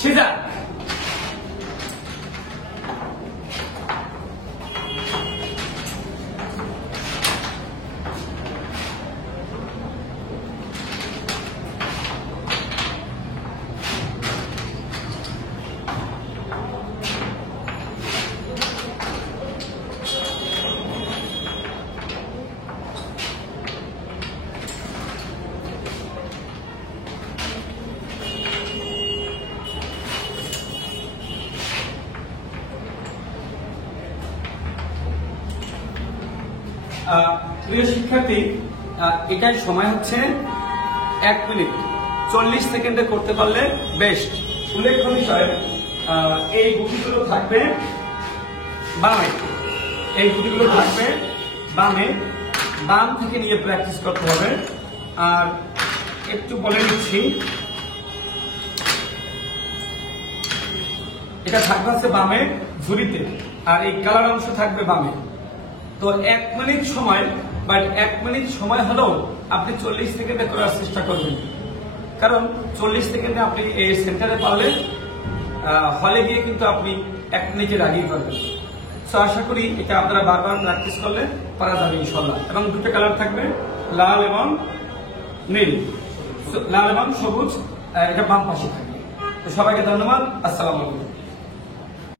সিজা। প্রিয় শিক্ষার্থী, এটার সময় হচ্ছে 1 মিনিট 40 সেকেন্ডে করতে পারলে বেস্ট। উল্লেখ্য বিষয়, এই গুটিগুলো থাকবে বামে, এই গুটিগুলো থাকবে বামে, বাম থেকে নিয়ে প্র্যাকটিস করতে হবে। আর একটু বলে দিচ্ছি, এটা থাকবে হচ্ছে বামে ঝুড়িতে, আর এই কালার অংশ থাকবে বামে। তো 1 মিনিট সময়, বাট 1 মিনিট সময় হলেও আপনি 40 সেকেন্ডে করার চেষ্টা করবেন, কারণ 40 সেকেন্ডে আপনি এই সেন্টারে পারলে হলে গিয়ে কিন্তু আপনি 1 মিনিটের আগেই পারবেন। তো আশা করি এটা আপনারা বারবার প্র্যাকটিস করলে পারা যাবে ইনশাল্লাহ। এবং দুটো কালার থাকবে, লাল এবং নীল, লাল এবং সবুজ, এটা বাম পাশে থাকবে। তো সবাইকে ধন্যবাদ, আসসালামু আলাইকুম।